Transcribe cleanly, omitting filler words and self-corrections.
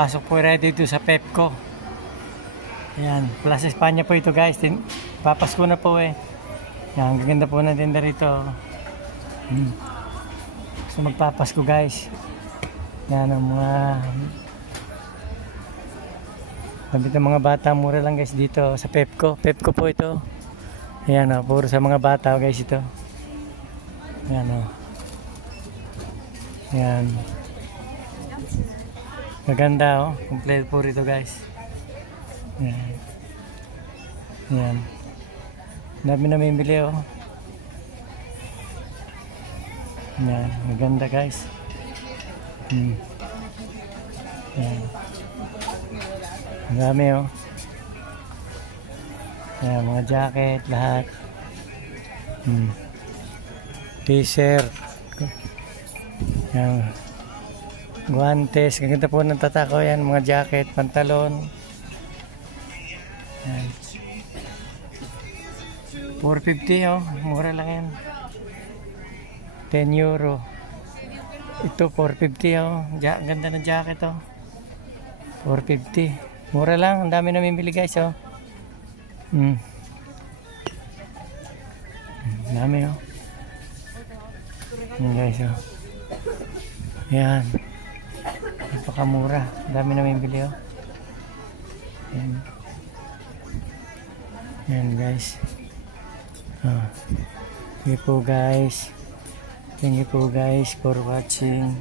Pasok po rin dito sa Pepco. Ayan, Plaza España po ito guys. Papasko na po eh. Ayan, gaganda po na tinda rito. So magpapasko guys. Ayan ang mga gamit ng mga bata. Mura lang guys dito sa Pepco. Pepco po ito. Ayan o, puro sa mga bata guys ito. Ayan o. Ayan. Maganda o. Complete po rito guys. Ayan. Ayan. Dami na may bili o. Ayan. Maganda guys. Ayan. Dami o. Ayan, mga jacket, lahat. T-shirt. Ayan. Guantes. Gaganda po ng tatako yan. Mga jacket, pantalon. Ayan. 450 oh. Mura lang yan. 10 euro. Ito 450 oh. Ganda ng jacket oh. 450. Mura lang. Ang dami na bibili guys oh. Dami oh. Yan guys oh. Yan. Napakamura. Dami na bibili oh. Yan. Yan guys. Thank you po guys. Thank you po guys for watching.